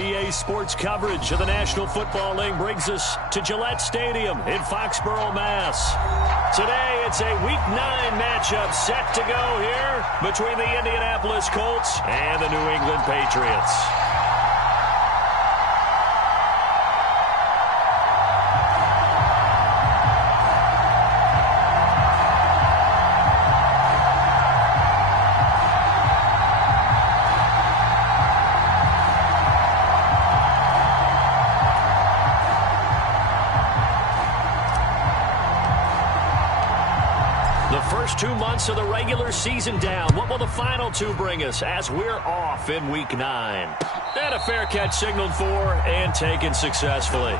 EA Sports coverage of the National Football League brings us to Gillette Stadium in Foxborough, Mass. Today, it's a Week 9 matchup set to go here between the Indianapolis Colts and the New England Patriots. First 2 months of the regular season down. What will the final two bring us as we're off in Week 9? And a fair catch signaled for and taken successfully.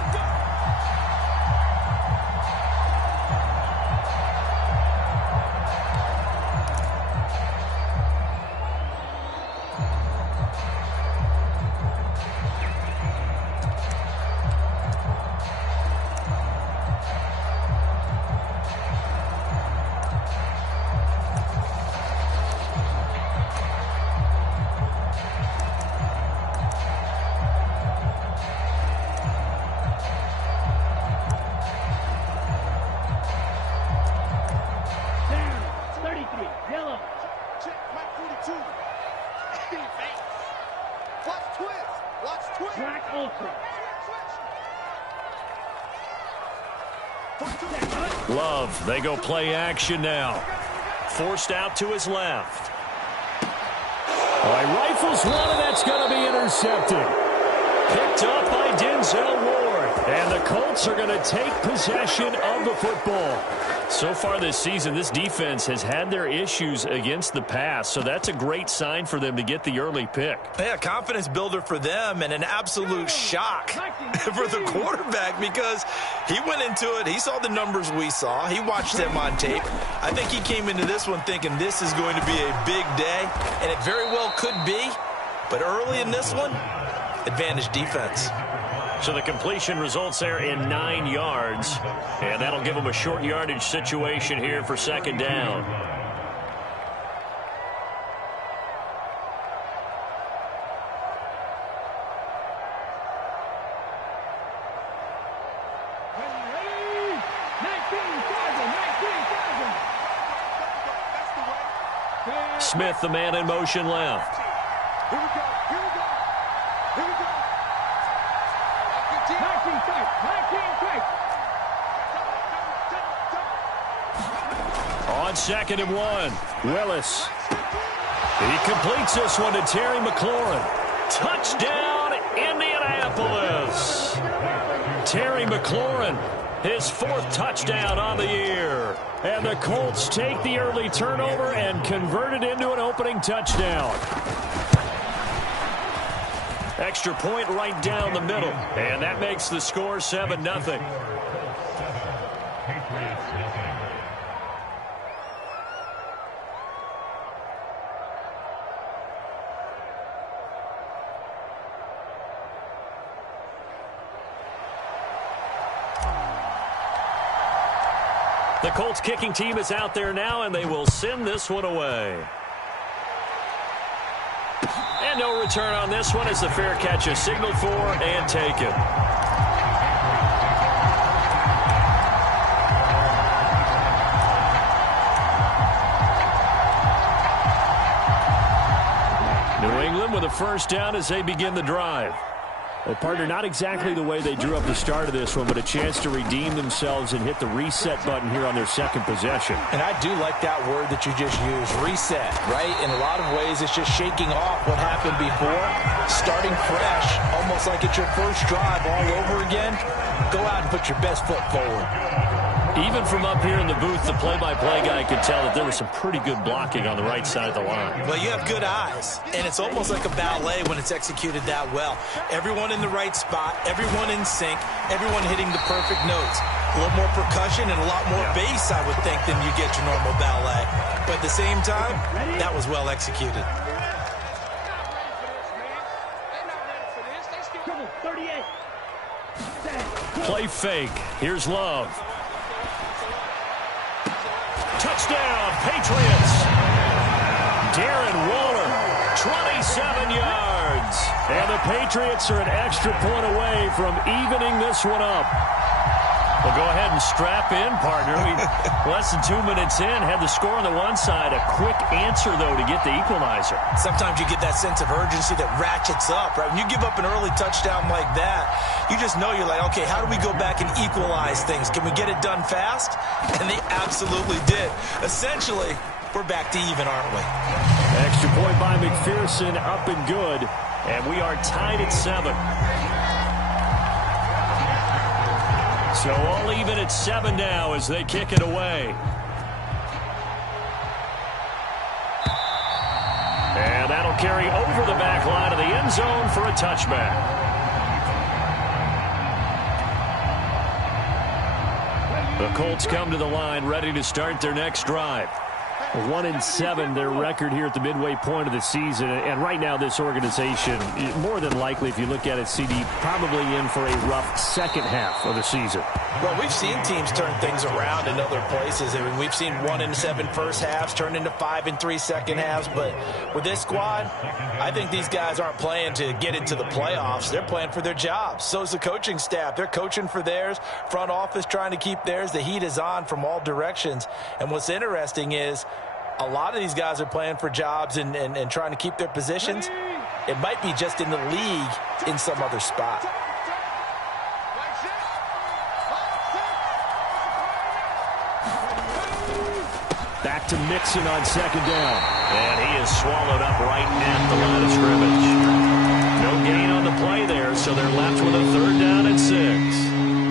Love, they go play action now. Forced out to his left. All right, rifles one, and that's going to be intercepted. Picked up by Denzel Ward. And the Colts are going to take possession of the football. So far this season, this defense has had their issues against the pass, so that's a great sign for them to get the early pick. Yeah, confidence builder for them and an absolute shock for the quarterback because he went into it. He saw the numbers we saw. He watched them on tape. I think he came into this one thinking this is going to be a big day, and it very well could be. But early in this one, advantage defense. So the completion results there in 9 yards, and that'll give them a short yardage situation here for second down. Smith, the man in motion left. Here we go. Here we go. Here we go. 19 tight. On 2nd and 1, Willis. He completes this one to Terry McLaurin. Touchdown, Indianapolis. Terry McLaurin, his 4th touchdown on the year. And the Colts take the early turnover and convert it into an opening touchdown. Extra point right down the middle. And that makes the score 7-0. The Colts kicking team is out there now, and they will send this one away. And no return on this one as the fair catch is signaled for and taken. New England with a first down as they begin the drive. Well, partner, not exactly the way they drew up the start of this one, but a chance to redeem themselves and hit the reset button here on their second possession. And I do like that word that you just used, reset, right? In a lot of ways, it's just shaking off what happened before, starting fresh, almost like it's your first drive all over again. Go out and put your best foot forward. Even from up here in the booth, the play-by-play guy could tell that there was some pretty good blocking on the right side of the line. Well, you have good eyes, and it's almost like a ballet when it's executed that well. Everyone in the right spot, everyone in sync, everyone hitting the perfect notes. A little more percussion and a lot more bass, I would think, than you get your normal ballet. But at the same time, that was well executed. Play fake. Here's Love. Touchdown, Patriots. Darren Waller, 27 yards. And the Patriots are an extra point away from evening this one up. Well, go ahead and strap in, partner. Less than 2 minutes in, had the score on the one side. A quick answer, though, to get the equalizer. Sometimes you get that sense of urgency that ratchets up, right? When you give up an early touchdown like that, you just know you're like, okay, how do we go back and equalize things? Can we get it done fast? And they absolutely did. Essentially, we're back to even, aren't we? Extra point by McPherson, up and good. And we are tied at 7. So all even at 7 now as they kick it away. And that'll carry over the back line of the end zone for a touchback. The Colts come to the line ready to start their next drive. 1-7 their record here at the midway point of the season, and right now this organization, more than likely if you look at it, CD, probably in for a rough second half of the season. Well, we've seen teams turn things around in other places. I mean, we've seen 1-7 first halves turn into 5-3 second halves, but with this squad, I think these guys aren't playing to get into the playoffs. They're playing for their jobs. So's the coaching staff. They're coaching for theirs. Front office trying to keep theirs. The heat is on from all directions. And what's interesting is a lot of these guys are playing for jobs and trying to keep their positions. It might be just in the league in some other spot. Back to Mixon on second down. And he is swallowed up right at the line of scrimmage. No gain on the play there, so they're left with a third down and 6.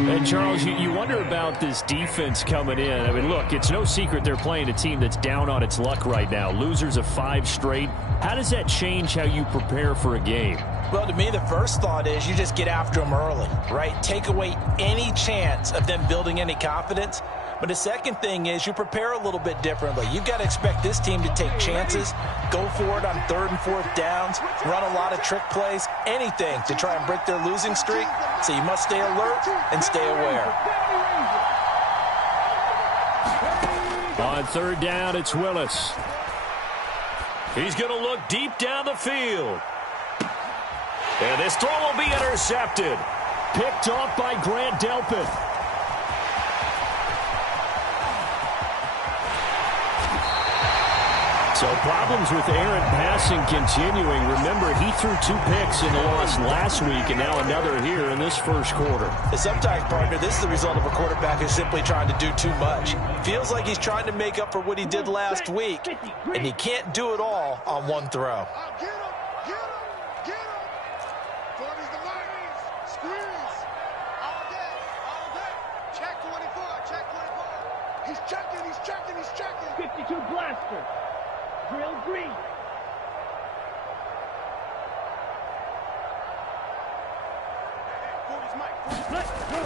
And, Charles, you wonder about this defense coming in. I mean, look, it's no secret they're playing a team that's down on its luck right now. Losers of 5 straight. How does that change how you prepare for a game? Well, to me, the first thought is you just get after them early, right? Take away any chance of them building any confidence. But the second thing is you prepare a little bit differently. You've got to expect this team to take chances, go for it on 3rd and 4th downs, run a lot of trick plays, anything to try and break their losing streak. So you must stay alert and stay aware. On 3rd down, it's Willis. He's going to look deep down the field. And this throw will be intercepted. Picked off by Grant Delpit. So problems with errant passing continuing. Remember, he threw 2 picks in the loss last week and now another here in this first quarter. Sometimes, partner, this is the result of a quarterback who's simply trying to do too much. Feels like he's trying to make up for what he did last week, and he can't do it all on one throw. Check 24. He's checking. 52 blaster. Drill green.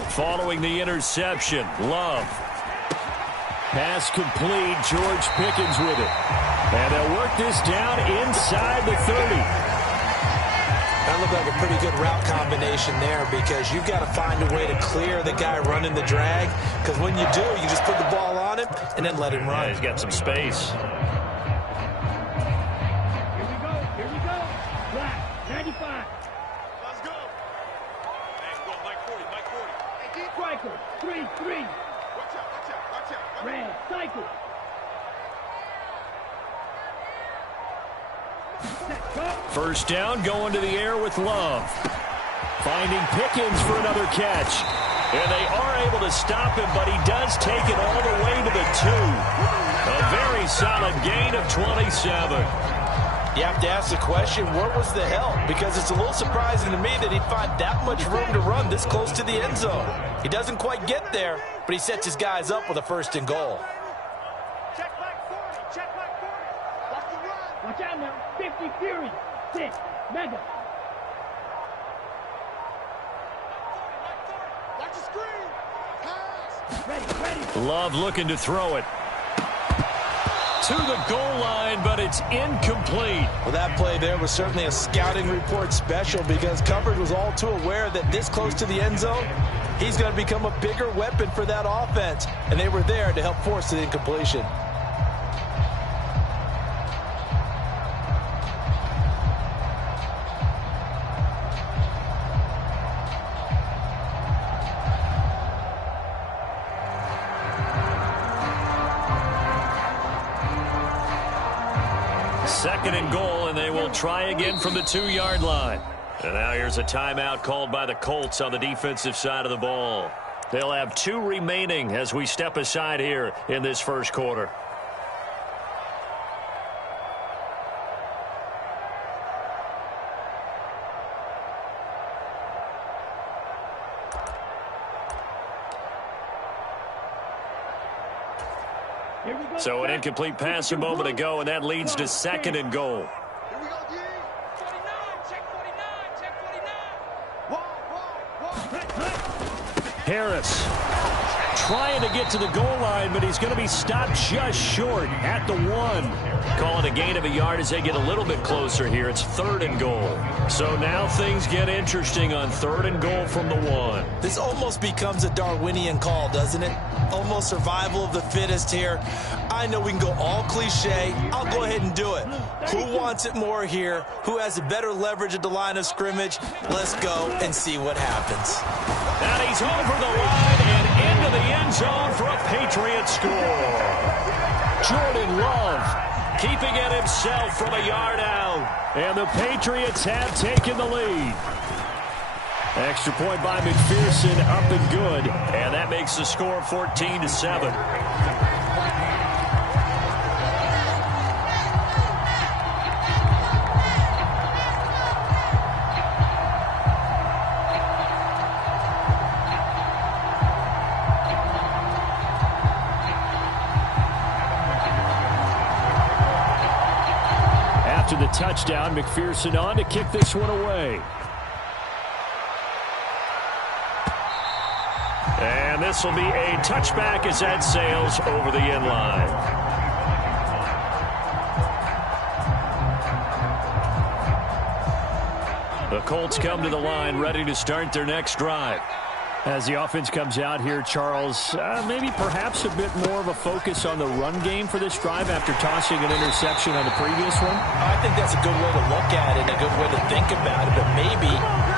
Following the interception, Love. Pass complete, George Pickens with it. And they'll work this down inside the 30. That looked like a pretty good route combination there because you've got to find a way to clear the guy running the drag. Because when you do, you just put the ball on him and then let him run. Yeah, he's got some space. Here we go. Black, 95. Let's go. Hey, go, Mike 40. Hey, Striker, 3-3. watch out. Red, cycle. First down, going to the air with Love. Finding Pickens for another catch. And they are able to stop him, but he does take it all the way to the 2. A very solid gain of 27. You have to ask the question, where was the help? Because it's a little surprising to me that he'd find that much room to run this close to the end zone. He doesn't quite get there, but he sets his guys up with a 1st and goal. Check back 40. Watch the run. Watch out now. 50 Fury. 6. Mega. Watch the screen. Pass. Ready. Love looking to throw it. To the goal line, but it's incomplete. Well, that play there was certainly a scouting report special because coverage was all too aware that this close to the end zone, he's going to become a bigger weapon for that offense. And they were there to help force the incompletion. Second and goal, and they will try again from the 2-yard line. And now here's a timeout called by the Colts on the defensive side of the ball. They'll have 2 remaining as we step aside here in this first quarter. So an incomplete pass a moment ago, and that leads to second and goal. Here we go, D. 49, check 49, check 49. Harris trying to get to the goal line, but he's going to be stopped just short at the 1. Calling a gain of a yard as they get a little bit closer here. It's third and goal. So now things get interesting on third and goal from the 1. This almost becomes a Darwinian call, doesn't it? Almost survival of the fittest here. I know we can go all cliche. I'll go ahead and do it. Who wants it more here? Who has a better leverage at the line of scrimmage? Let's go and see what happens. And he's over the line and into the end zone for a Patriot score. Jordan Love keeping it himself from a yard out. And the Patriots have taken the lead. Extra point by McPherson, up and good. And that makes the score 14-7. After the touchdown, McPherson on to kick this one away. And this will be a touchback as that sails over the end line. The Colts come to the line ready to start their next drive. As the offense comes out here, Charles, maybe perhaps a bit more of a focus on the run game for this drive after tossing an interception on the previous one? I think that's a good way to look at it, a good way to think about it, but maybe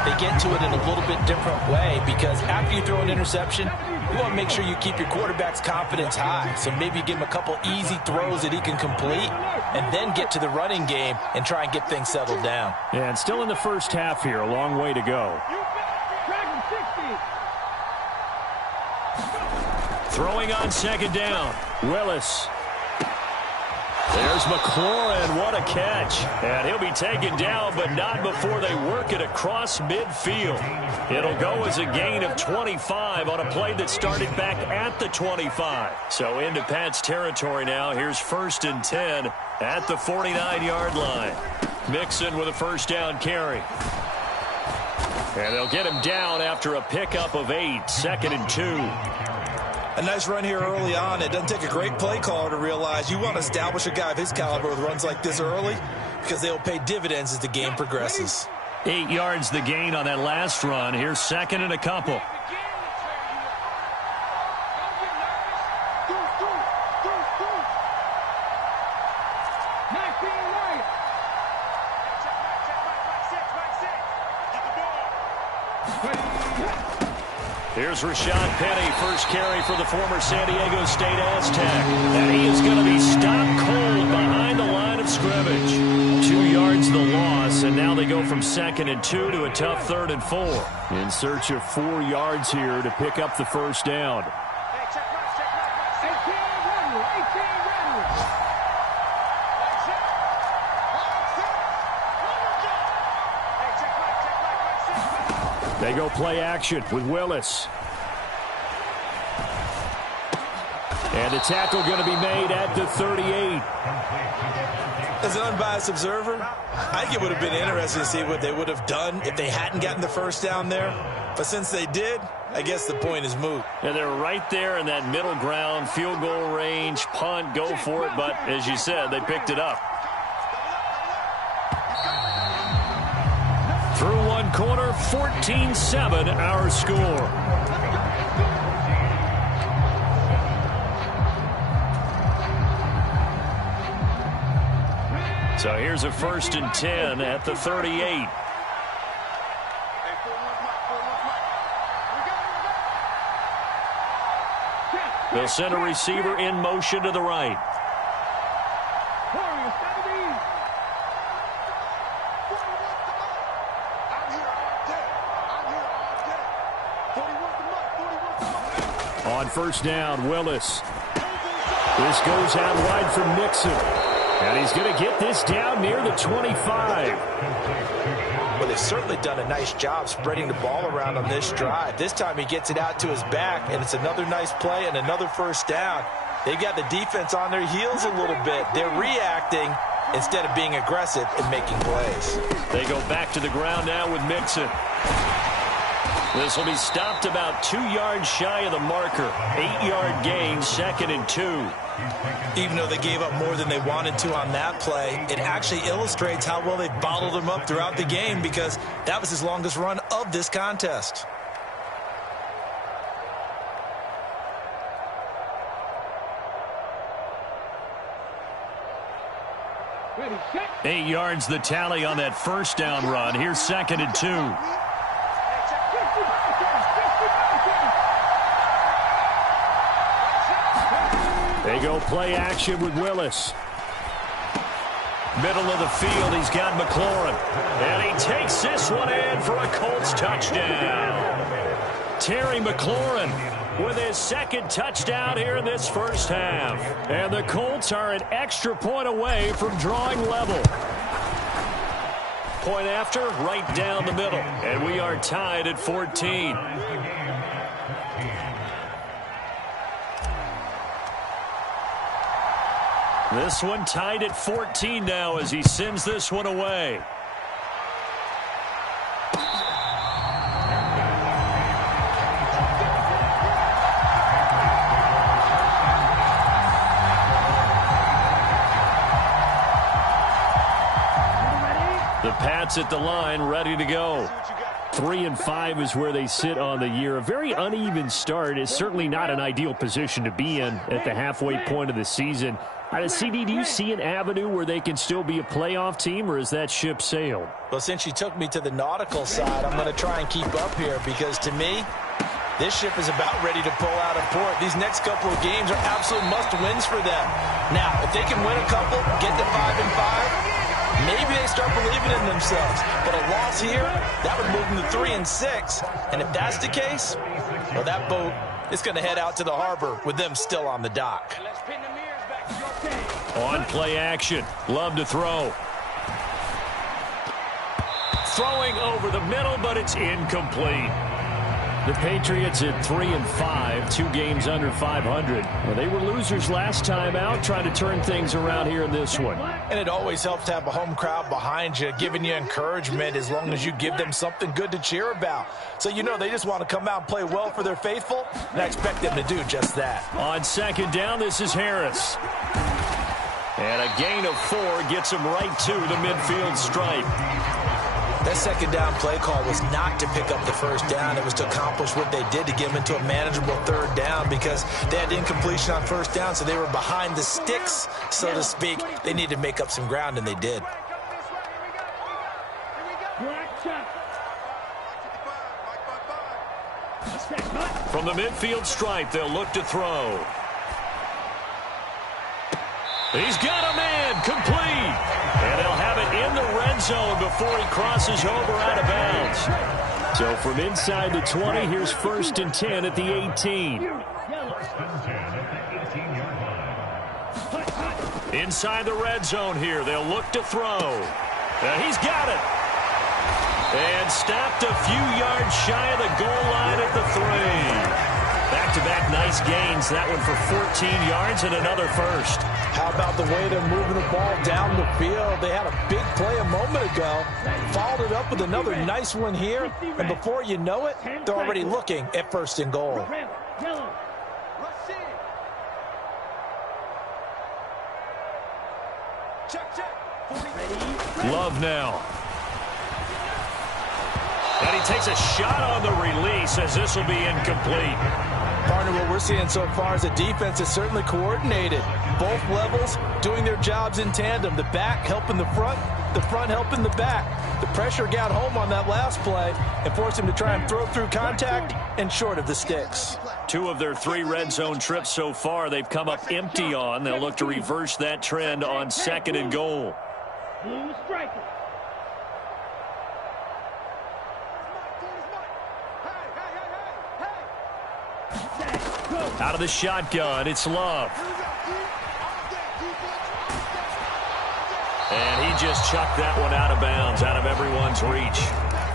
they get to it in a little bit different way because after you throw an interception, you want to make sure you keep your quarterback's confidence high. So maybe you give him a couple easy throws that he can complete and then get to the running game and try and get things settled down. Yeah, and still in the first half here, a long way to go. Throwing on second down. Willis. There's McLaurin. What a catch. And he'll be taken down, but not before they work it across midfield. It'll go as a gain of 25 on a play that started back at the 25. So into Pat's territory now. Here's 1st and 10 at the 49-yard line. Mixon with a first down carry. And they'll get him down after a pickup of 8. 2nd and 2. A nice run here early on. It doesn't take a great play caller to realize you want to establish a guy of his caliber with runs like this early because they'll pay dividends as the game progresses. 8 yards the gain on that last run. Here's 2nd and a couple. Here's Rashad Penny, first carry for the former San Diego State Aztec. And he is going to be stopped cold behind the line of scrimmage. 2 yards the loss, and now they go from 2nd and 2 to a tough 3rd and 4. In search of 4 yards here to pick up the first down. They go play action with Willis. And the tackle going to be made at the 38. As an unbiased observer, I think it would have been interesting to see what they would have done if they hadn't gotten the first down there. But since they did, I guess the point is moot. And they're right there in that middle ground, field goal range, punt, go for it. But as you said, they picked it up. Through one quarter, 14-7 our score. So here's a 1st and 10 at the 38. They'll send a receiver in motion to the right. On first down, Willis. This goes out wide for Mixon. And he's going to get this down near the 25. Well, they've certainly done a nice job spreading the ball around on this drive. This time he gets it out to his back, and it's another nice play and another first down. They've got the defense on their heels a little bit. They're reacting instead of being aggressive and making plays. They go back to the ground now with Mixon. This will be stopped about 2 yards shy of the marker. 8-yard gain, 2nd and 2. Even though they gave up more than they wanted to on that play, it actually illustrates how well they bottled them up throughout the game, because that was his longest run of this contest. Ready, set. 8 yards the tally on that first down run. Here's 2nd and 2. They go play action with Willis. Middle of the field, he's got McLaurin. And he takes this one in for a Colts touchdown. Terry McLaurin with his 2nd touchdown here in this first half. And the Colts are an extra point away from drawing level. Point after, right down the middle. And we are tied at 14. This one tied at 14 now as he sends this one away. The Pats at the line, ready to go. 3-5 is where they sit on the year. A very uneven start is certainly not an ideal position to be in at the halfway point of the season. CD, do you see an avenue where they can still be a playoff team, or is that ship sailed? Well, since you took me to the nautical side, I'm going to try and keep up here, because to me, this ship is about ready to pull out of port. These next couple of games are absolute must-wins for them. Now, if they can win a couple, get to 5-5, maybe they start believing in themselves. But a loss here, that would move them to 3-6. And if that's the case, well, that boat is going to head out to the harbor with them still on the dock. On play action, Love to throw. Throwing over the middle, but it's incomplete. The Patriots at 3-5, 2 games under 500. Well, they were losers last time out, trying to turn things around here in this one. And it always helps to have a home crowd behind you, giving you encouragement as long as you give them something good to cheer about. So you know they just want to come out and play well for their faithful, and I expect them to do just that. On 2nd down, this is Harris. And a gain of 4 gets him right to the midfield stripe. That 2nd down play call was not to pick up the first down. It was to accomplish what they did, to get them into a manageable 3rd down, because they had incompletion on first down, so they were behind the sticks, so to speak. They needed to make up some ground, and they did. From the midfield stripe, they'll look to throw. He's got a man, complete. And they'll have it in the red zone before he crosses over out of bounds. So from inside the 20, here's 1st and 10 at the 18. Inside the red zone here, they'll look to throw. He's got it. And stopped a few yards shy of the goal line at the 3. Back-to-back nice gains. That one for 14 yards and another first. How about the way they're moving the ball down the field? They had a big play a moment ago, followed it up with another nice one here, and before you know it, they're already looking at 1st and goal. Love now. And he takes a shot on the release as this will be incomplete. Partner, what we're seeing so far is a defense that's certainly coordinated. Both levels doing their jobs in tandem. The back helping the front helping the back. The pressure got home on that last play and forced him to try and throw through contact and short of the sticks. 2 of their 3 red zone trips so far they've come up empty on. They'll look to reverse that trend on 2nd and goal. Out of the shotgun, it's Love. And he just chucked that one out of bounds, out of everyone's reach.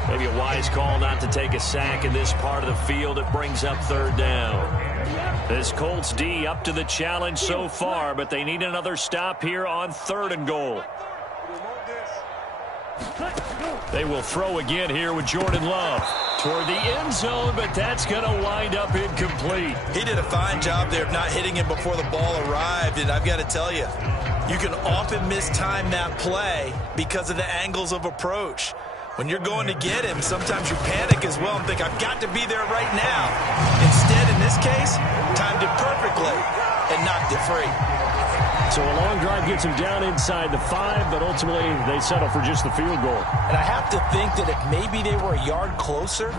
Maybe a wise call not to take a sack in this part of the field. It brings up 3rd down. This Colts D up to the challenge so far, but they need another stop here on 3rd and goal. They will throw again here with Jordan Love toward the end zone, but that's going to wind up incomplete. He did a fine job there of not hitting him before the ball arrived, and I've got to tell you, you can often mistime that play because of the angles of approach. When you're going to get him, sometimes you panic as well and think, I've got to be there right now. Instead, in this case, timed it perfectly and knocked it free. So a long drive gets him down inside the 5, but ultimately they settle for just the field goal. And I have to think that if maybe they were a yard closer,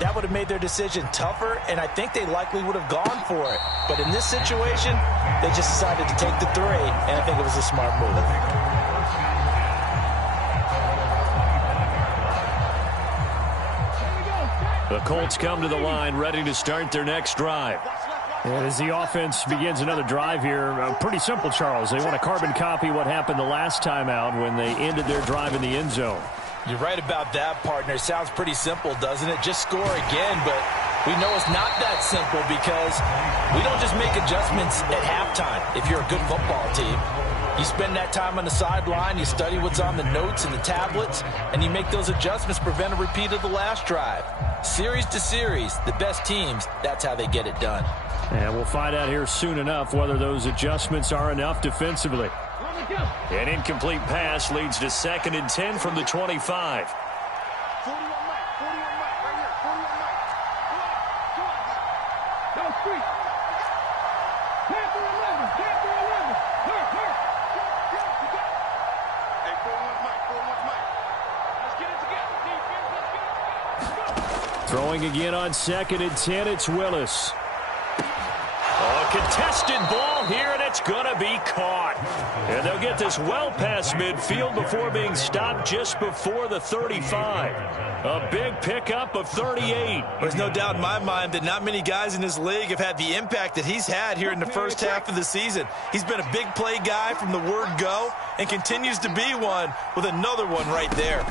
that would have made their decision tougher, and I think they likely would have gone for it. But in this situation, they just decided to take the 3, and I think it was a smart move. The Colts come to the line ready to start their next drive. And as the offense begins another drive here, pretty simple, Charles. They want to carbon copy what happened the last time out when they ended their drive in the end zone. You're right about that, partner. Sounds pretty simple, doesn't it? Just score again, but we know it's not that simple because we don't just make adjustments at halftime if you're a good football team. You spend that time on the sideline, you study what's on the notes and the tablets, and you make those adjustments, prevent a repeat of the last drive. Series to series, the best teams, that's how they get it done. And we'll find out here soon enough whether those adjustments are enough defensively. An incomplete pass leads to 2nd and 10 from the 25. Throwing again on 2nd and 10, it's Willis. A contested ball here, and it's going to be caught. And they'll get this well past midfield before being stopped just before the 35. A big pickup of 38. There's no doubt in my mind that not many guys in this league have had the impact that he's had here in the first half of the season. He's been a big play guy from the word go and continues to be one with another one right there.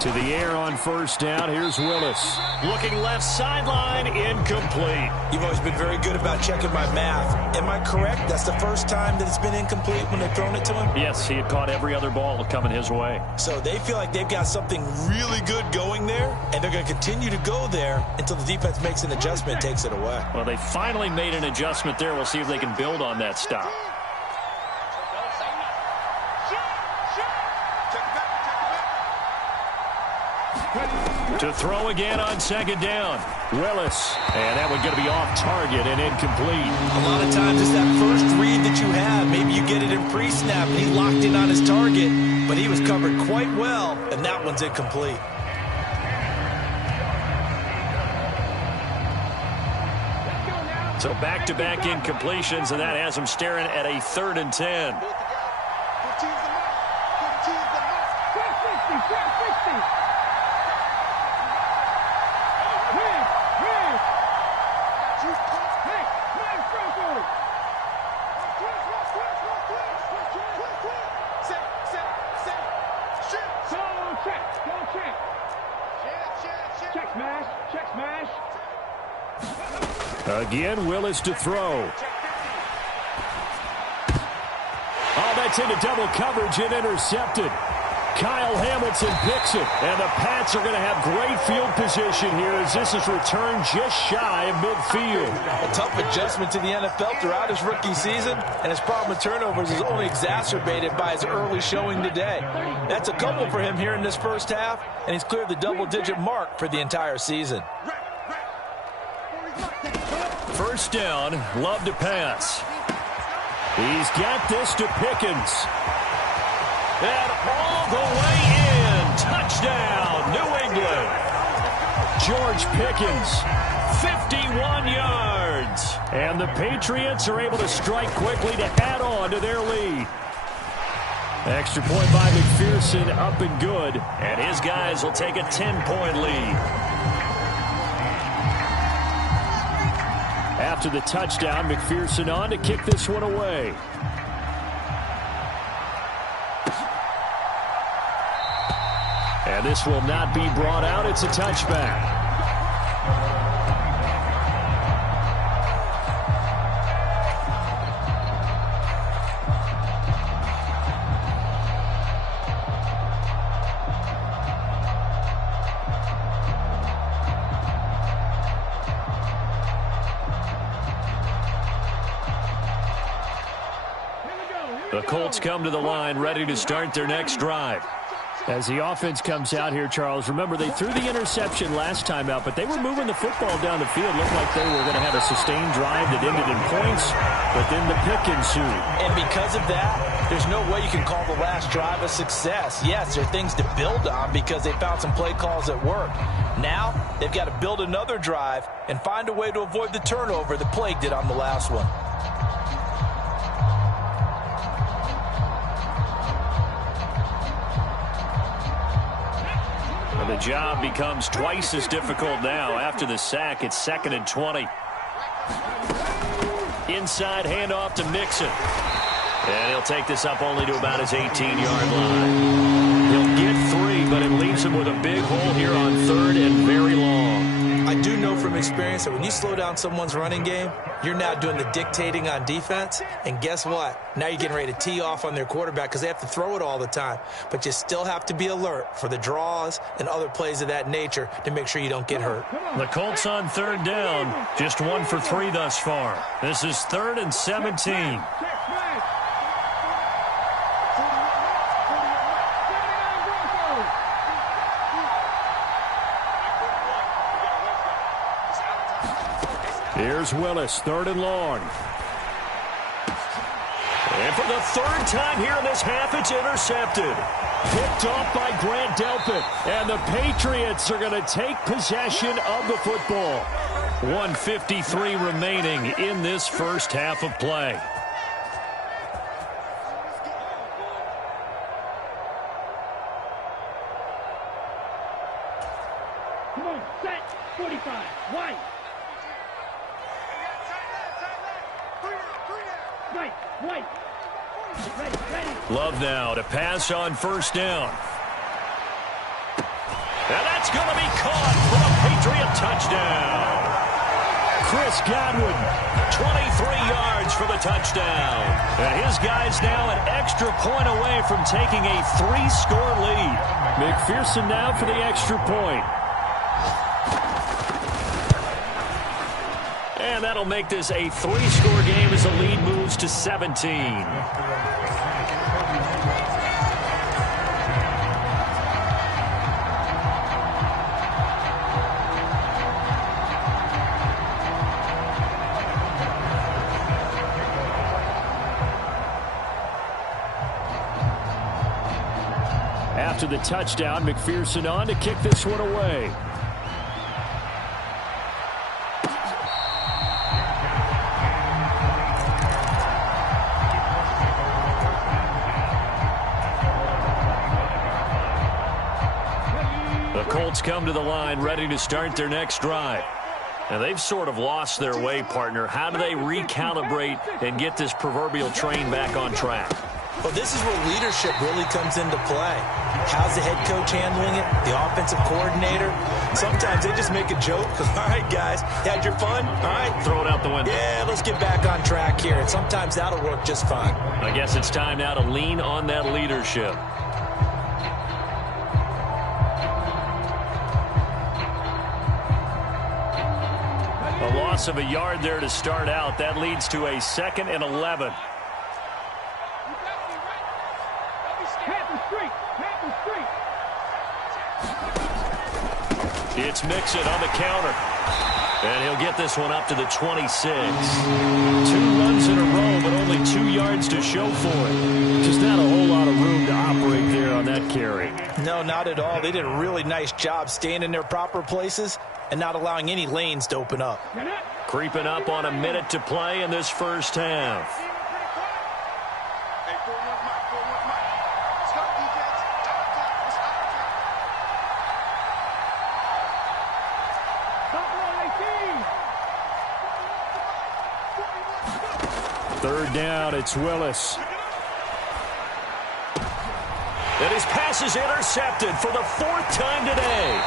To the air on 1st down. Here's Willis. Looking left sideline, incomplete. You've always been very good about checking my math. Am I correct? That's the first time that it's been incomplete when they've thrown it to him? Yes, he had caught every other ball coming his way. So they feel like they've got something really good going there, and they're going to continue to go there until the defense makes an adjustment and takes it away. Well, they finally made an adjustment there. We'll see if they can build on that stop. To throw again on 2nd down. Willis. And that one's going to be off target and incomplete. A lot of times it's that first read that you have. Maybe you get it in pre-snap and he locked in on his target, but he was covered quite well, and that one's incomplete. So back-to-back incompletions, and that has them staring at a 3rd and 10. Again, Willis to throw. Oh, that's into double coverage and intercepted. Kyle Hamilton picks it, and the Pats are going to have great field position here as this is returned just shy of midfield. A tough adjustment to the NFL throughout his rookie season, and his problem with turnovers is only exacerbated by his early showing today. That's a couple for him here in this first half, and he's cleared the double-digit mark for the entire season. 1st down, Love to pass. He's got this to Pickens. And all the way in Touchdown, New England. George Pickens, 51 yards. And the Patriots are able to strike quickly to add on to their lead. Extra point by McPherson, up and good. And his guys will take a 10-point lead. After the touchdown, McPherson on to kick this one away. And this will not be brought out. It's a touchback. The Colts come to the line, ready to start their next drive. As the offense comes out here, Charles, remember they threw the interception last time out, but they were moving the football down the field. Looked like they were going to have a sustained drive that ended in points, but then the pick ensued. And because of that, there's no way you can call the last drive a success. Yes, there are things to build on because they found some play calls that work. Now, they've got to build another drive and find a way to avoid the turnover that plagued it on the last one. The job becomes twice as difficult now. After the sack, it's 2nd and 20. Inside handoff to Mixon. And he'll take this up only to about his 18-yard line. He'll get 3, but it leaves him with a big hole here on 3rd and very long. I do know from experience that when you slow down someone's running game, you're now doing the dictating on defense. And guess what? Now you're getting ready to tee off on their quarterback because they have to throw it all the time. But you still have to be alert for the draws and other plays of that nature to make sure you don't get hurt. The Colts on 3rd down. Just 1 for 3 thus far. This is 3rd and 17. Here's Willis, 3rd and long. And for the 3rd time here in this half, it's intercepted. Picked off by Grant Delpit. And the Patriots are going to take possession of the football. 1:53 remaining in this first half of play. Come on, set, 45, white. Right. Ready. Love now to pass on 1st down. And that's going to be caught for a Patriot touchdown. Chris Godwin, 23 yards for the touchdown. And his guys now an extra point away from taking a 3-score lead. McPherson now for the extra point. And that'll make this a 3-score game as the lead moves to 17. After the touchdown, McPherson on to kick this one away. The Colts come to the line ready to start their next drive. Now they've sort of lost their way, partner. How do they recalibrate and get this proverbial train back on track? Well, this is where leadership really comes into play. How's the head coach handling it? The offensive coordinator? Sometimes they just make a joke because, all right, guys, had your fun? All right. Throw it out the window. Yeah, let's get back on track here. And sometimes that'll work just fine. I guess it's time now to lean on that leadership. A loss of a yard there to start out. That leads to a 2nd and 11. It's Mixon on the counter. And he'll get this one up to the 26. 2 runs in a row, but only 2 yards to show for it. Just not a whole lot of room to operate there on that carry. No, No, not at all. They did a really nice job staying in their proper places and not allowing any lanes to open up. Creeping up on a minute to play in this first half. Hey, 4-1's Mike. 4-1's Mike. Let's go, defense. Our time. It's our time. Third down, it's Willis. And his pass is intercepted for the 4th time today.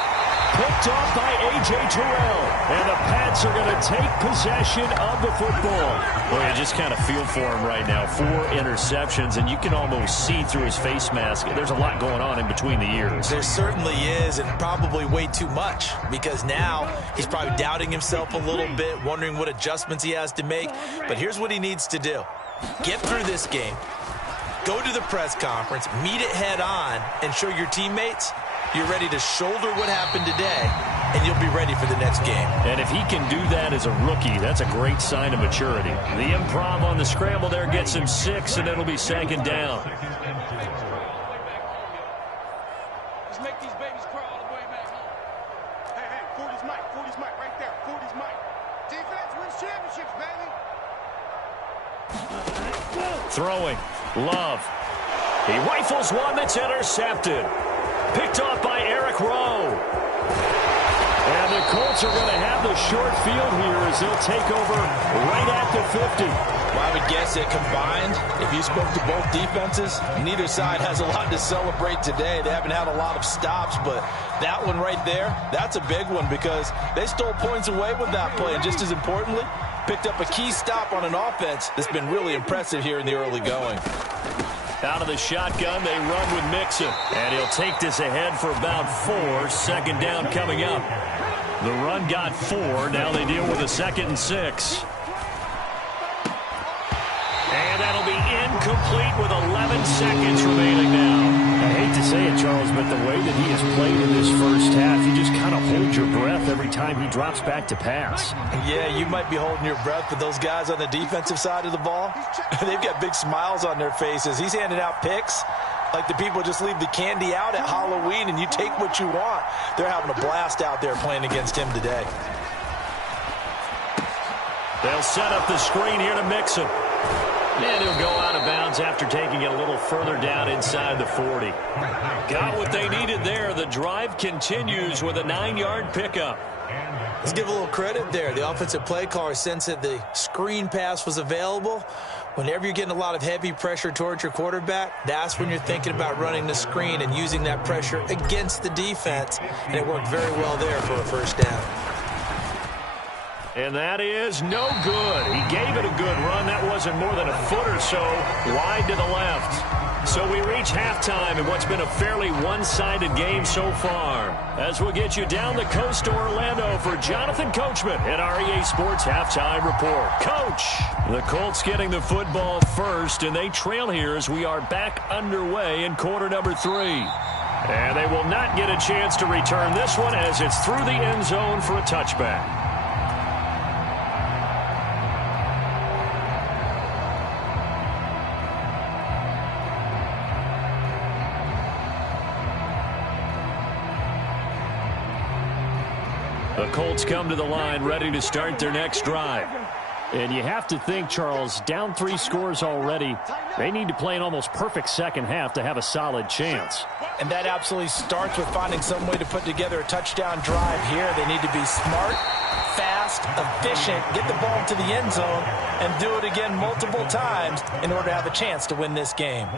Picked off by A.J. Terrell. And the Pats are going to take possession of the football. Boy, you just kind of feel for him right now. 4 interceptions, and you can almost see through his face mask. There's a lot going on in between the ears. There certainly is, and probably way too much, because now he's probably doubting himself a little bit, wondering what adjustments he has to make. But here's what he needs to do. Get through this game. Go to the press conference, meet it head on, and show your teammates you're ready to shoulder what happened today, and you'll be ready for the next game. And if he can do that as a rookie, that's a great sign of maturity. The improv on the scramble there gets him 6, and it'll be 2nd down. Let's make these babies cry all the way back home. Hey, 40's Mike. 40's Mike right there. 40's Mike. Defense wins championships, baby. Throwing. Love. He rifles one that's intercepted. Picked off by Eric Rowe. And the Colts are going to have the short field here as they'll take over right at the 50. Well, I would guess that combined, if you spoke to both defenses, neither side has a lot to celebrate today. They haven't had a lot of stops, but that one right there, that's a big one because they stole points away with that play. And just as importantly, picked up a key stop on an offense that's been really impressive here in the early going. Out of the shotgun, they run with Mixon. And he'll take this ahead for about 4. 2nd down coming up. The run got 4. Now they deal with a 2nd and 6. And that'll be incomplete with 11 seconds remaining now. I hate to say it, Charles, but the way that he has played in this first half, you just kind of hold your breath every time he drops back to pass. Yeah, you might be holding your breath, but those guys on the defensive side of the ball, they've got big smiles on their faces. He's handing out picks like the people just leave the candy out at Halloween and you take what you want. They're having a blast out there playing against him today. They'll set up the screen here to Mixon. And he'll go out of bounds after taking it a little further down inside the 40. Got what they needed there. The drive continues with a 9-yard pickup. Let's give a little credit there. The offensive play caller sensed that the screen pass was available. Whenever you're getting a lot of heavy pressure towards your quarterback, that's when you're thinking about running the screen and using that pressure against the defense. And it worked very well there for a 1st down. And that is no good. He gave it a good run. That wasn't more than a foot or so wide to the left. So we reach halftime in what's been a fairly one-sided game so far. As we'll get you down the coast to Orlando for Jonathan Coachman at our EA Sports Halftime Report. Coach, the Colts getting the football first, and they trail here as we are back underway in quarter number 3. And they will not get a chance to return this one as it's through the end zone for a touchback. The Colts come to the line ready to start their next drive. And you have to think, Charles, down 3 scores already. They need to play an almost perfect second half to have a solid chance. And that absolutely starts with finding some way to put together a touchdown drive here. They need to be smart, fast, efficient, get the ball to the end zone, and do it again multiple times in order to have a chance to win this game.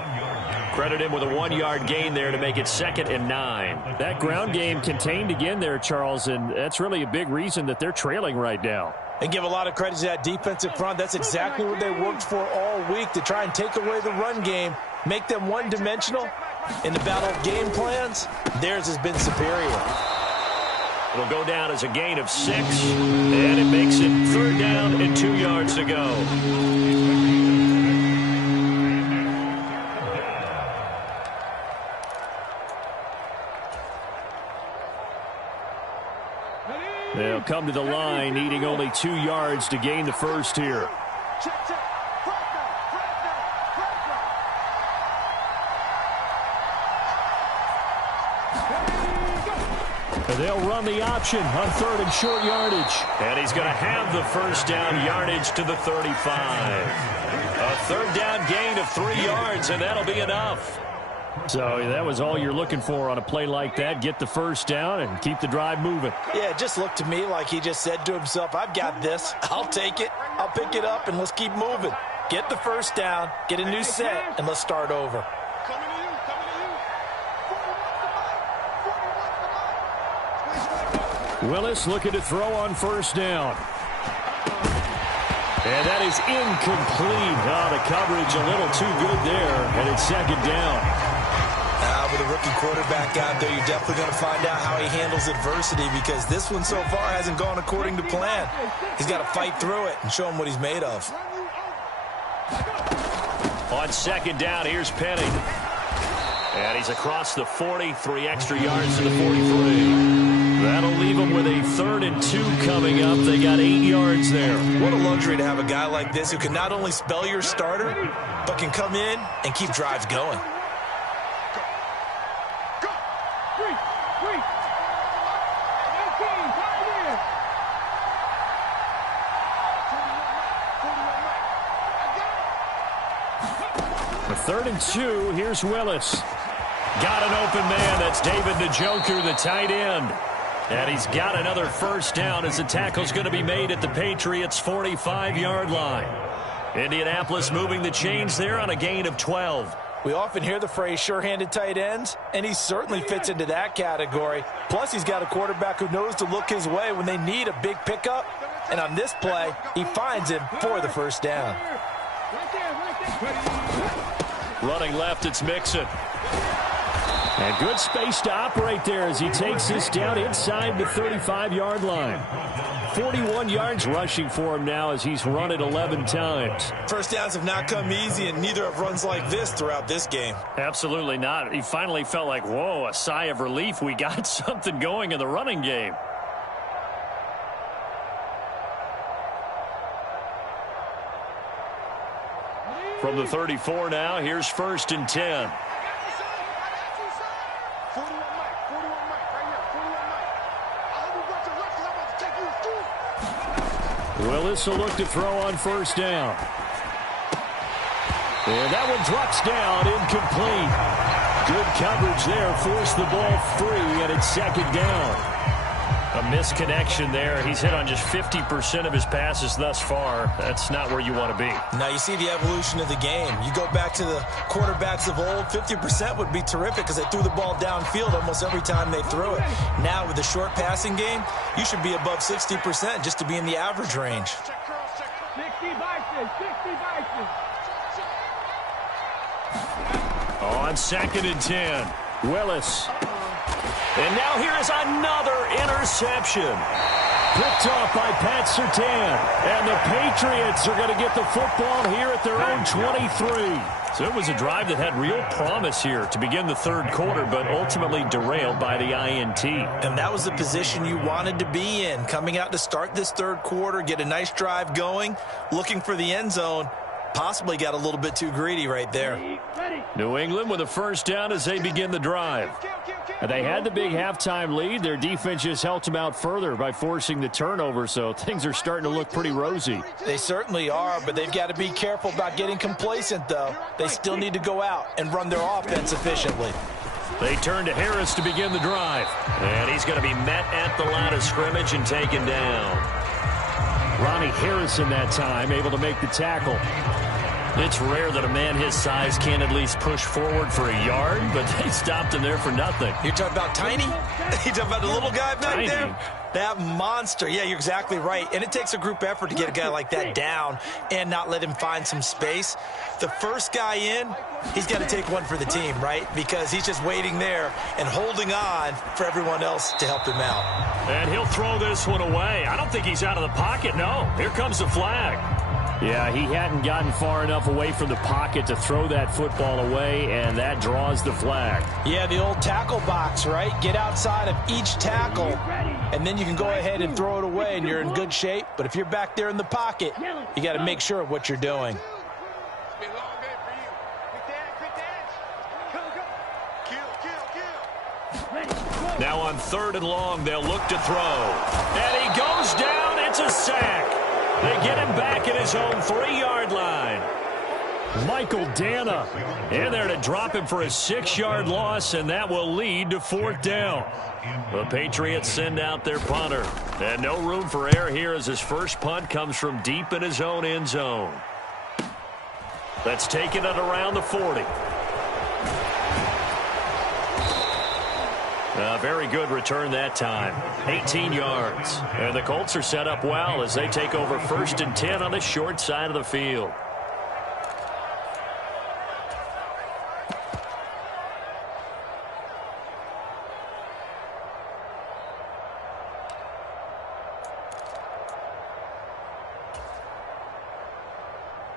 Credit him with a 1-yard gain there to make it 2nd and 9. That ground game contained again there, Charles, and that's really a big reason that they're trailing right now. And give a lot of credit to that defensive front. That's exactly what they worked for all week, to try and take away the run game, make them one-dimensional. In the battle of game plans, theirs has been superior. It'll go down as a gain of 6, and it makes it 3rd down and 2 yards to go. They'll come to the line, needing only 2 yards to gain the first here. And they'll run the option on 3rd and short yardage. And he's going to have the first down yardage to the 35. A 3rd down gain of 3 yards, and that'll be enough. So that was all you're looking for on a play like that. Get the first down and keep the drive moving. Yeah, it just looked to me like he just said to himself, I've got this. I'll take it. I'll pick it up, and let's keep moving. Get the first down, get a new set, and let's start over. Coming to you, coming to you. Willis looking to throw on first down. And that is incomplete. Oh, the coverage a little too good there, and it's 2nd down. With a rookie quarterback out there, you're definitely going to find out how he handles adversity, because this one so far hasn't gone according to plan. He's got to fight through it and show him what he's made of. On 2nd down, here's Penny. And he's across the 40, 3 extra yards to the 43. That'll leave them with a 3rd and 2 coming up. They got 8 yards there. What a luxury to have a guy like this who can not only spell your starter, but can come in and keep drives going. The 3rd and 2, here's Willis. Got an open man. That's David Njoku, the tight end. And he's got another first down as the tackle's going to be made at the Patriots' 45-yard line. Indianapolis moving the chains there on a gain of 12. We often hear the phrase sure-handed tight ends, and he certainly fits into that category. Plus, he's got a quarterback who knows to look his way when they need a big pickup. And on this play, he finds him for the first down. Running left, it's Mixon. And good space to operate there as he takes this down inside the 35-yard line. 41 yards rushing for him now as he's run it 11 times. First downs have not come easy, and neither have runs like this throughout this game. Absolutely not. He finally felt like, whoa, a sigh of relief. We got something going in the running game. From the 34 now, here's 1st and 10. 41 Mike, right here, 41 Mike. I hope you got your left, 'cause I'm about to take you to school. Willis will look to throw on first down. And that one drops down, incomplete. Good coverage there, forced the ball free, and it's 2nd down. A misconnection there. He's hit on just 50% of his passes thus far. That's not where you want to be. Now you see the evolution of the game. You go back to the quarterbacks of old, 50% would be terrific because they threw the ball downfield almost every time they threw it. Now with the short passing game, you should be above 60% just to be in the average range. 60 vices, 60 vices. On 2nd and 10, Willis. And now here is another interception. Picked off by Pat Surtain. And the Patriots are going to get the football here at their own 23. So it was a drive that had real promise here to begin the 3rd quarter, but ultimately derailed by the INT. And that was the position you wanted to be in. Coming out to start this 3rd quarter, get a nice drive going, looking for the end zone. Possibly got a little bit too greedy right there. New England with a first down as they begin the drive. And they had the big halftime lead. Their defense just helped them out further by forcing the turnover, so things are starting to look pretty rosy. They certainly are, but they've got to be careful about getting complacent, though. They still need to go out and run their offense efficiently. They turn to Harris to begin the drive. And he's going to be met at the line of scrimmage and taken down. Ronnie Harrison that time able to make the tackle. It's rare that a man his size can't at least push forward for a yard, but they stopped him there for nothing. You're talking about Tiny? You're talking about the little guy back Tiny. there? That monster. Yeah, you're exactly right. And it takes a group effort to get a guy like that down and not let him find some space. The first guy in, he's got to take one for the team, right? Because he's just waiting there and holding on for everyone else to help him out. And he'll throw this one away. I don't think he's out of the pocket, no. Here comes the flag. Yeah, he hadn't gotten far enough away from the pocket to throw that football away, and that draws the flag. Yeah, the old tackle box, right? Get outside of each tackle, and then you can go ahead and throw it away, and you're in good shape. But if you're back there in the pocket, you got to make sure of what you're doing. It's been a long day for you. Quick dash, quick dash. Go, go. Kill, kill, kill. Now on 3rd and long, they'll look to throw. And he goes down. It's a sack. They get him back at his own 3-yard line. Michael Dana in there to drop him for a 6-yard loss, and that will lead to 4th down. The Patriots send out their punter. And no room for error here as his first punt comes from deep in his own end zone. That's taken it around the 40. A very good return that time. 18 yards. And the Colts are set up well as they take over 1st and 10 on the short side of the field.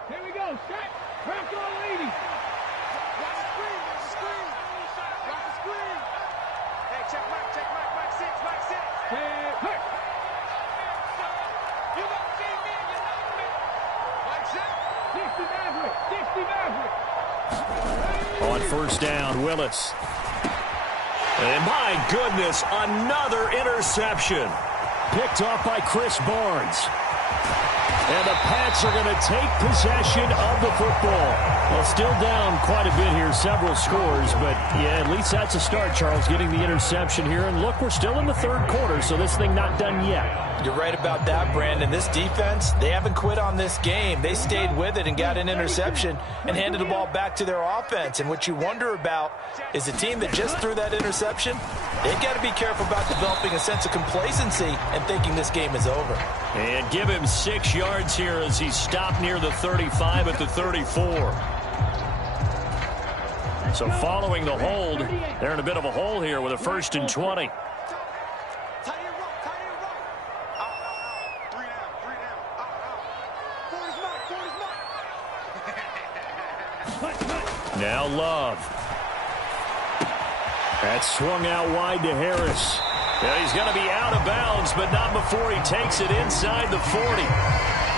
Here we go, set. Bronco leading. Watch the screen, watch the screen. Watch the screen. Hey, check Mike 6, Mike 6. Hey, hey. You don't see me, you know me. Mike 6. 60 Maverick, 60 Maverick. On 1st down, Willis. And my goodness, another interception. Picked off by Chris Barnes. And the Pats are going to take possession of the football. Well, still down quite a bit here, several scores. But, yeah, at least that's a start, Charles, getting the interception here. And, look, we're still in the 3rd quarter, so this thing not done yet. You're right about that, Brandon. This defense, they haven't quit on this game. They stayed with it and got an interception and handed the ball back to their offense. And what you wonder about is a team that just threw that interception, they've got to be careful about developing a sense of complacency and thinking this game is over. And give him 6 yards here as he stopped near the 35 at the 34. So following the hold, they're in a bit of a hole here with a 1st and 20. Now Love. That's swung out wide to Harris. Yeah, he's going to be out of bounds, but not before he takes it inside the 40.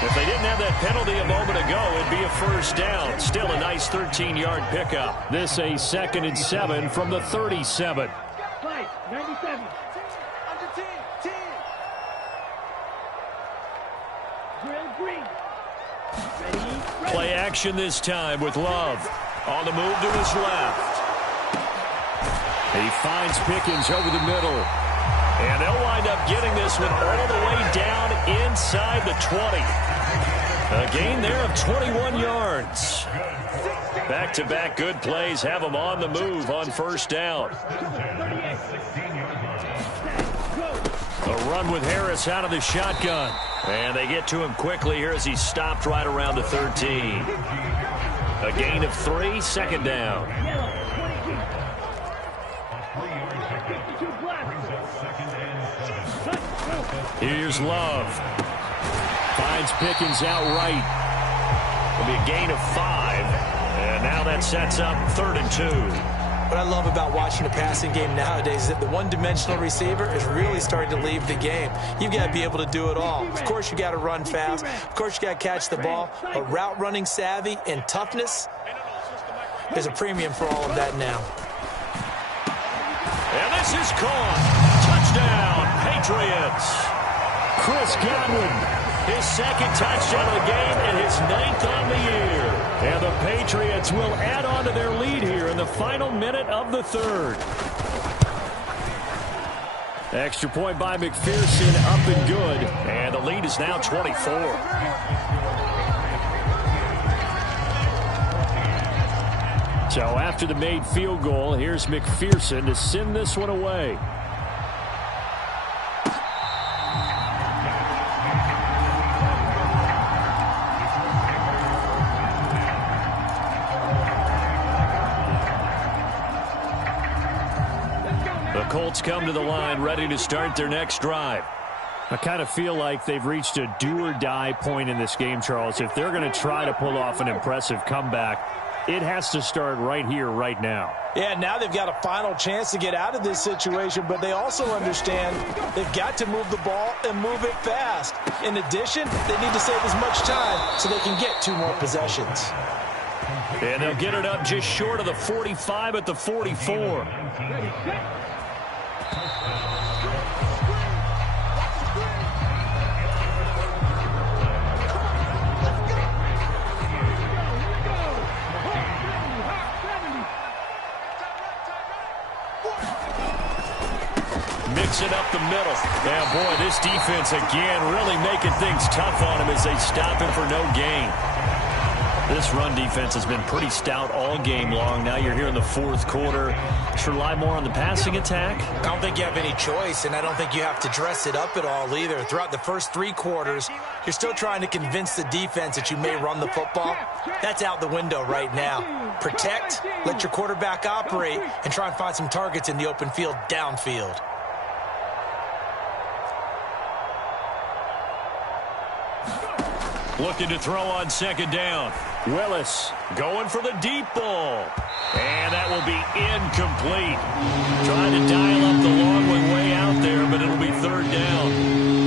If they didn't have that penalty a moment ago, it'd be a 1st down. Still a nice 13-yard pickup. This a 2nd and 7 from the 37. Play, 97. Under 10, 10. Drill green. Ready. Play action this time with Love. On the move to his left. He finds Pickens over the middle. And they'll wind up getting this one all the way down inside the 20. A gain there of 21 yards. Back-to-back good plays have them on the move on 1st down. A run with Harris out of the shotgun. And they get to him quickly here as he stopped right around the 13. A gain of 3, 2nd down. Here's Love. Finds Pickens outright. It'll be a gain of 5. And now that sets up 3rd and 2. What I love about watching a passing game nowadays is that the one-dimensional receiver is really starting to leave the game. You've got to be able to do it all. Of course, you got to run fast. Of course, you got to catch the ball. But route running savvy and toughness, there's a premium for all of that now. And this is caught. Touchdown, Patriots. Chris Godwin, his 2nd touchdown of the game and his 9th on the year. And the Patriots will add on to their lead here in the final minute of the 3rd. Extra point by McPherson, up and good. And the lead is now 24. So after the made field goal, here's McPherson to send this one away. The Colts come to the line ready to start their next drive. I kind of feel like they've reached a do-or-die point in this game, Charles. If they're going to try to pull off an impressive comeback, it has to start right here, right now. Yeah, now they've got a final chance to get out of this situation, but they also understand they've got to move the ball and move it fast. In addition, they need to save as much time so they can get 2 more possessions. And they'll get it up just short of the 45 at the 44. Mixing up the middle. Now, boy, this defense again really making things tough on him as they stop him for no gain. This run defense has been pretty stout all game long. Now you're here in the fourth quarter. Should rely more on the passing attack? I don't think you have any choice, and I don't think you have to dress it up at all either. Throughout the first 3 quarters, you're still trying to convince the defense that you may run the football. That's out the window right now. Protect, let your quarterback operate, and try and find some targets in the open field downfield. Looking to throw on second down. Willis going for the deep ball. And that will be incomplete. Trying to dial up the long way out there, but it'll be third down.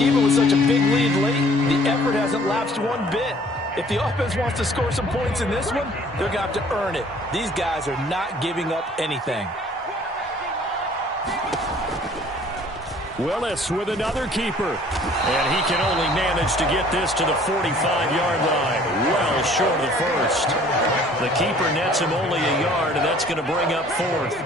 Even with such a big lead late, the effort hasn't lapsed one bit. If the offense wants to score some points in this one, they're going to have to earn it. These guys are not giving up anything. Willis with another keeper. And he can only manage to get this to the 45-yard line. Well short of the first. The keeper nets him only a yard, and that's going to bring up fourth.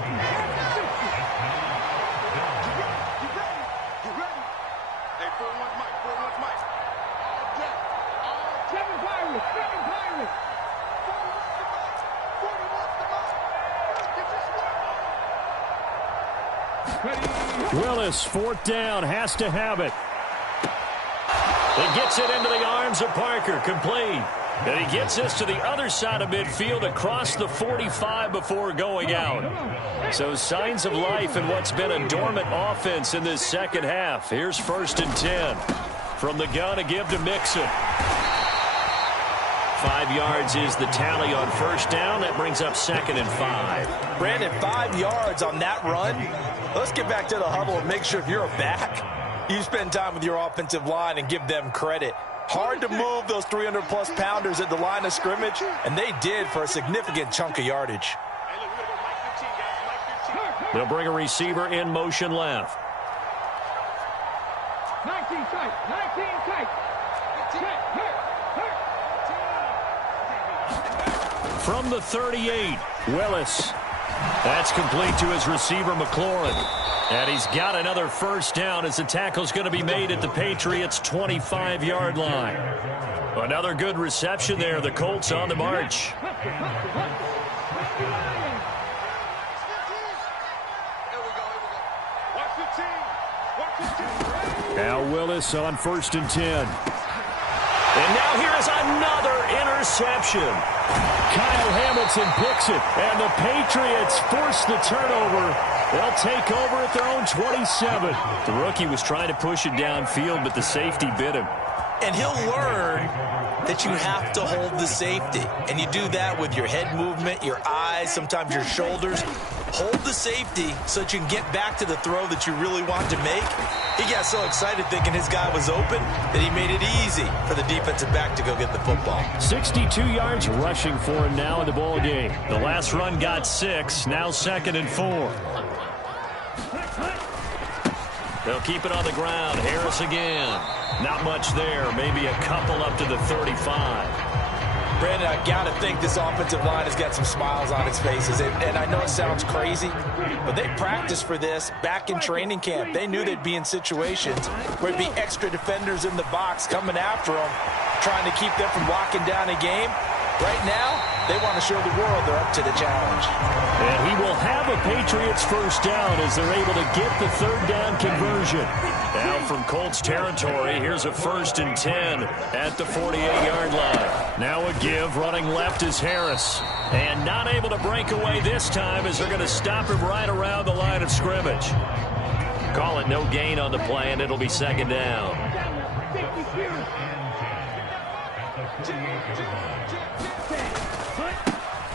Willis, fourth down, has to have it. He gets it into the arms of Parker, complete. And he gets this to the other side of midfield across the 45 before going out. So signs of life in what's been a dormant offense in this second half. Here's 1st and 10. From the gun, a give to Mixon. 5 yards is the tally on first down. That brings up 2nd and 5. Brandon, 5 yards on that run. Let's get back to the huddle and make sure if you're a back, you spend time with your offensive line and give them credit. Hard to move those 300-plus pounders at the line of scrimmage, and they did for a significant chunk of yardage. They'll bring a receiver in motion left. 19 tight, 19 tight. From the 38, Willis. That's complete to his receiver, McLaurin. And he's got another first down as the tackle's going to be made at the Patriots' 25-yard line. Another good reception there. The Colts on the march. Now Willis on 1st and 10. And now here is another interception. Kyle Hamilton picks it, and the Patriots force the turnover. They'll take over at their own 27. The rookie was trying to push it downfield, but the safety bit him. And he'll learn that you have to hold the safety. And you do that with your head movement, your eyes, sometimes your shoulders. Hold the safety so that you can get back to the throw that you really want to make. He got so excited thinking his guy was open that he made it easy for the defensive back to go get the football. 62 yards rushing for him now in the ball game. The last run got 6, now 2nd and 4. They'll keep it on the ground. Harris again. Not much there. Maybe a couple up to the 35. Brandon, I got to think this offensive line has got some smiles on its faces. And I know it sounds crazy, but they practiced for this back in training camp. They knew they'd be in situations where there'd be extra defenders in the box coming after them, trying to keep them from locking down a game. Right now, they want to show the world they're up to the challenge. And he will have a Patriots first down as they're able to get the 3rd down conversion. Now from Colts territory, here's a 1st and 10 at the 48-yard line. Now a give, running left is Harris. And not able to break away this time as they're going to stop him right around the line of scrimmage. Call it no gain on the play, and it'll be 2nd down.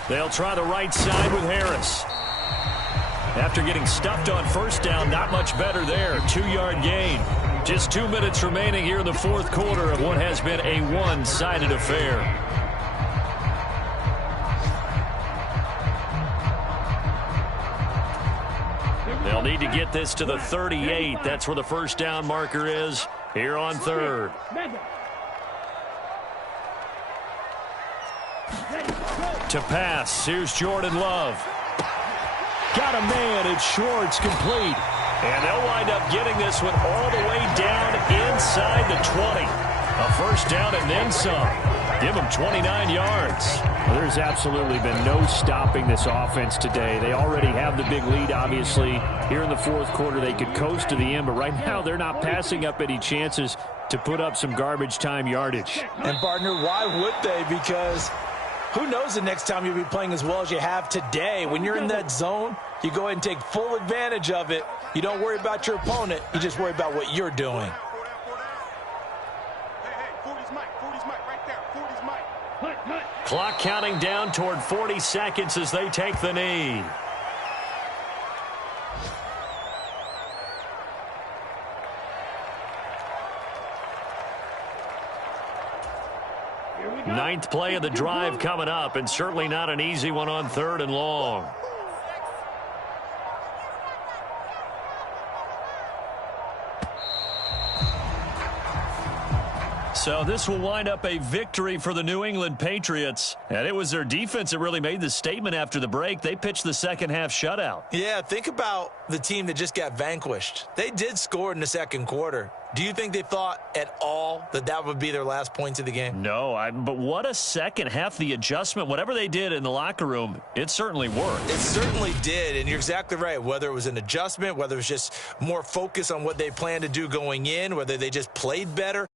They'll try the right side with Harris. After getting stuffed on first down, not much better there. 2-yard gain. Just 2 minutes remaining here in the fourth quarter of what has been a one-sided affair. They'll They'll need to get this to the 38. That's where the first down marker is here on third. To pass, here's Jordan Love. Got a man, it's Schwartz, complete. And they'll wind up getting this one all the way down inside the 20. A first down and then some. Give them 29 yards. Well, there's absolutely been no stopping this offense today. They already have the big lead, obviously. Here in the fourth quarter, they could coast to the end, but right now they're not passing up any chances to put up some garbage time yardage. And, partner, why would they? Because who knows the next time you'll be playing as well as you have today. When you're in that zone, you go ahead and take full advantage of it. You don't worry about your opponent. You just worry about what you're doing. Clock counting down toward 40 seconds as they take the knee. Ninth play of the drive coming up, and certainly not an easy one on third and long. So this will wind up a victory for the New England Patriots. And it was their defense that really made the statement after the break. They pitched the second half shutout. Yeah, think about the team that just got vanquished. They did score in the second quarter. Do you think they thought at all that that would be their last points of the game? No, but what a second half. The adjustment, whatever they did in the locker room, it certainly worked. It certainly did, and you're exactly right. Whether it was an adjustment, whether it was just more focus on what they planned to do going in, whether they just played better,